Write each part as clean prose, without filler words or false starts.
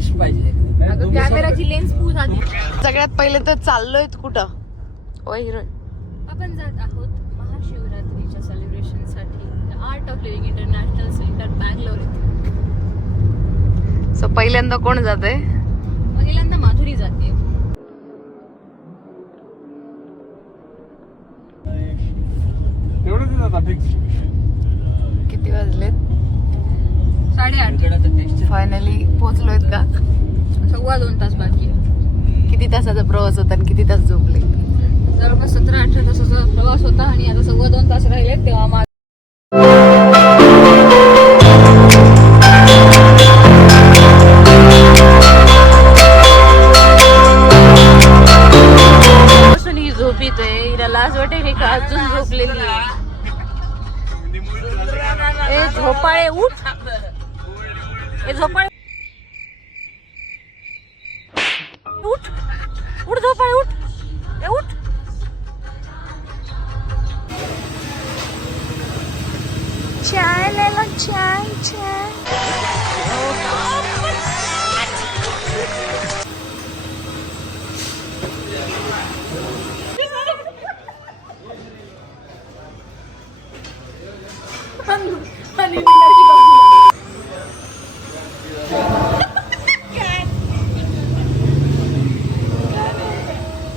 Fix पाहिजे. कॅमेराची lens पूज आधी. सगळ्यात पहिले तर चाललोय कुठं ओ हिरोईन. आपण जात आहोत महाशिवरात्रीच्या सेलिब्रेशन साठी art of living international centre Bangalore इथे. सो पहिल्यांदा कोण जाते? पहिल्यांदा माधुरी जाते. किती वाजलेत? 8:30. फायनली पोहोचलोयत का? 2.25 तास बाकी आहे. किती तासाचा प्रवास होता आणि किती तास झोपले? जवळपास 17-18 तासाचा प्रवास होता आणि आता 2.25 तास राहिले तेव्हा ही झोपीत आहे. हिला लाज वाटेल ही का अजून झोपलेली आहे. ए झोपाळे उठ. ए झोपाळे उठ. उठ झोपाळे उठ. ए उठ. चाय ले लो चाय चाय.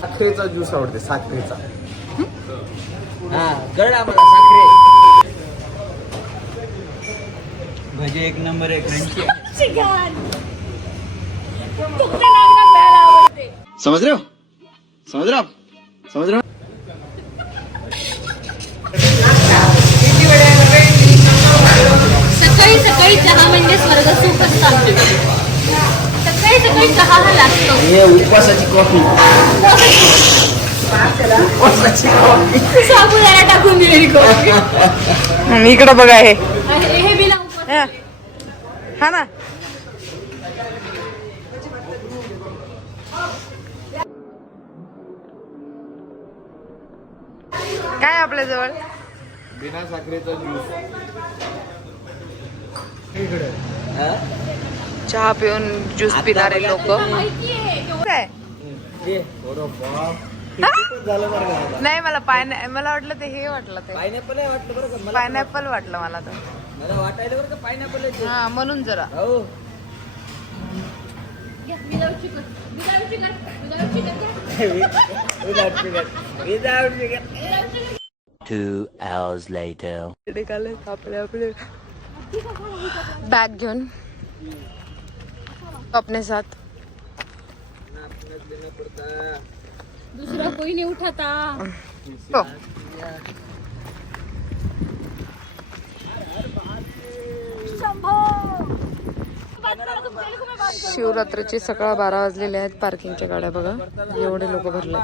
साखरेचा ज्यूस आवडते. साखरेचा. हा गड आम्हाला साखरे. भजी एक नंबर आहे. क्रंची. समझ रहे हो? समझ रहे हो? समझ रहे हो? सकाळी सकाळी चहा म्हणजे स्वर्ग सुखच सांगते. सकाळी सकाळी चहा हा लागतो. हे उपवासाची कॉफी. उपवासाची कॉफी. साबुदाणा टाकून दिलेली कॉफी. इकडं बघा हे. हे बिना उपवास. हा ना. काय आपल्या जवळ? बिना साखरेचा ज्यूस. चहा पिऊन ज्यूस पिणारे लोक. काय झालं बरं का? नाही मला मला वाटलं ते हे वाटलं ते पायनॅपल आहे वाटलं बरं का मला. पायनॅपल वाटलं मला तर. मला वाटायला बरं का पायनॅपल आहे. हा म्हणून जरा. हो. Without chicken. Without chicken. Without chicken. Without sugar. Without sugar. 2 hours later. आपले बैग घेऊन अपने साथ. दूसरा कोई नहीं उठाता. शिवरात्रीचे सकाळ 12 वाजलेले आहेत. पार्किंगच्या गाड्या बघा एवढे लोक भरले.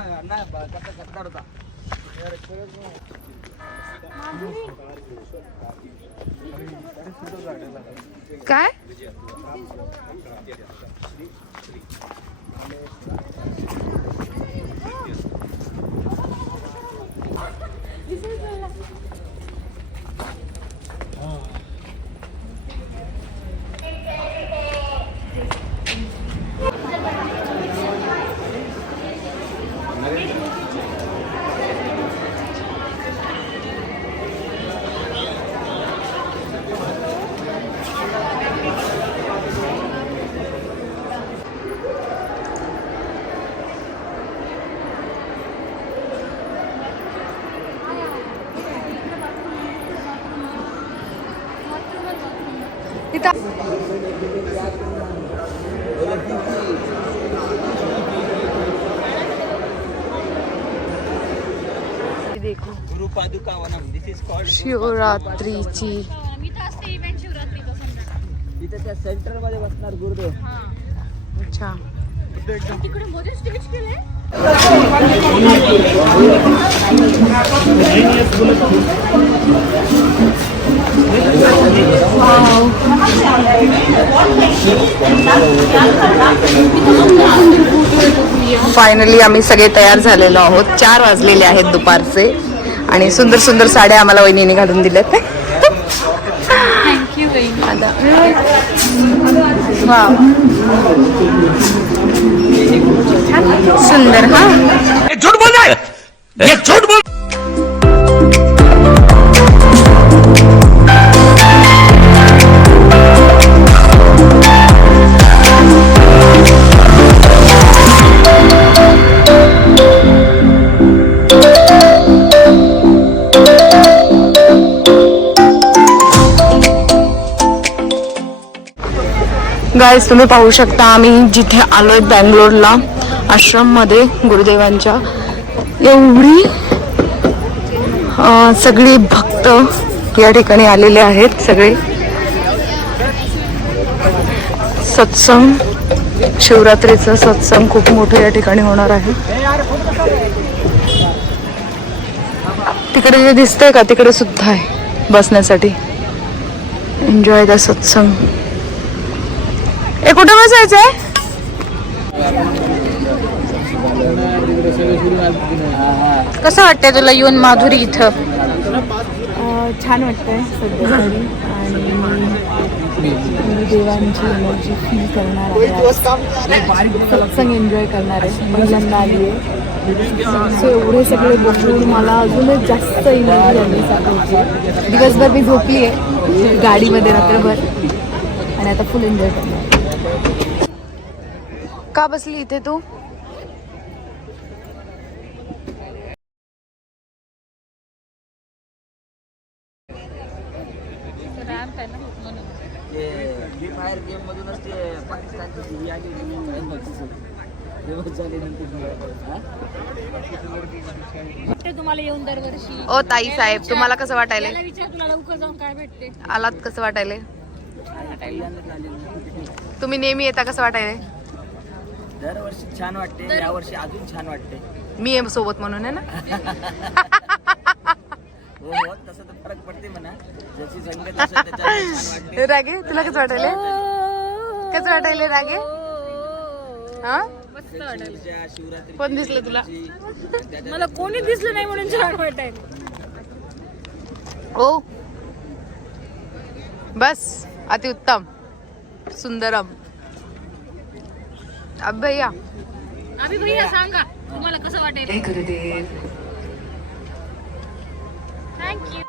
काय देखो गुरुपादुका वनम. दिस इज कॉल्ड शिवरात्रीची. मी तर असते इव्हेंट शिवरात्रीचा संध्याकाळी. इथे त्या सेंटर मध्ये बसणार गुरुदेव. अच्छा तिकडे मध्ये स्टेज केले. फायनली आम्ही सगळे तयार झालेलो आहोत. 4 वाजलेले आहेत दुपारचे आणि सुंदर सुंदर साड्या आम्हाला वहिनीने घालून दिल्यात. थँक्यू. आता वा सुंदर हा झूठ बोल रहा है ये झूठ बोल गाईज तुम्ही पाहू शकता आम्ही जिथे आलोय बँगलोरला आश्रम मध्ये गुरुदेवांच्या एवढी सगळी भक्त या ठिकाणी आलेले आहेत. सगळे सत्संग शिवरात्रीचा सत्संग खूप मोठं या ठिकाणी होणार आहे. तिकडे जे दिसतंय का तिकडे सुद्धा आहे बसण्यासाठी. एन्जॉय द सत्संग. कुठे बसायचंय? कसं वाटतंय तुला येऊन माधुरी इथं? छान वाटतंय सध्या तरी आणि देवांची एनर्जी फील करणार आहे. सत्संग एन्जॉय करणार आहे. पहिल्यांदा आली आहे सो एवढे सगळे बघून मला अजूनच जास्त एनर्जी आली होती. दिवसभर मी झोपली आहे गाडीमध्ये रात्रभर आणि आता फुल एन्जॉय करणार. का बसली इथे तू? फ्री फायर गेम मधूनच ते पाकिस्तानची ही आली तुम्हाला येऊन दरवर्षी. ओ ताई साहेब तुम्हाला कसं वाटायलंय? त्याला विचार तुला लवकर जाऊन काय भेटते. आलात कसं वाटायलंय? तुम्ही नेहमी येता कसं वाटायलंय? दरवर्षी छान वाटते. यावर्षी अजून छान वाटते. मी आहे सोबत म्हणून आहे ना. हो हो तसं तर फरक पडते म्हणा. जशी संगत असेल त्याच्यावर छान वाटते. रागे तुला कसं वाटायलंय? कसं वाटायलंय रागे? हा शिवरात्री कोण दिसलं तुला? मला कोणी दिसलं नाही म्हणून छान वाटायला. ओ बस अतिउत्तम सुंदरम. अब भैया आम्ही भैया सांगा तुम्हाला कसं वाटेल. थँक्यू.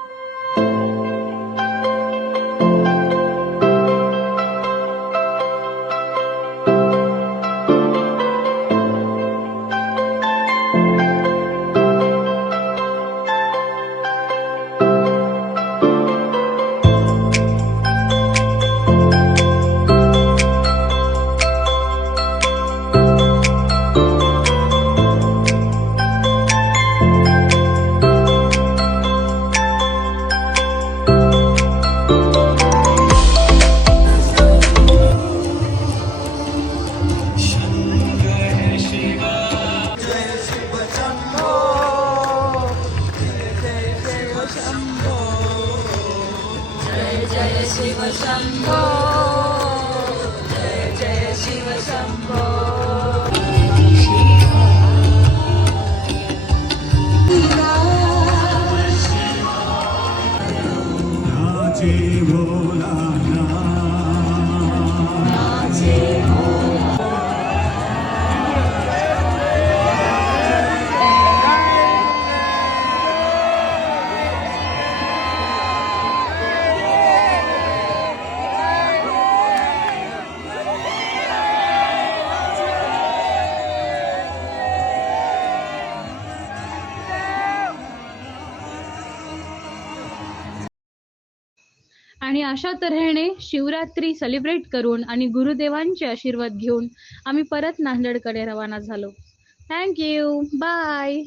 आणि अशा तऱ्हेने शिवरात्री सेलिब्रेट करून आणि गुरुदेवांचे आशीर्वाद घेऊन आम्ही परत नांदेडकडे रवाना झालो. थँक्यू. बाय.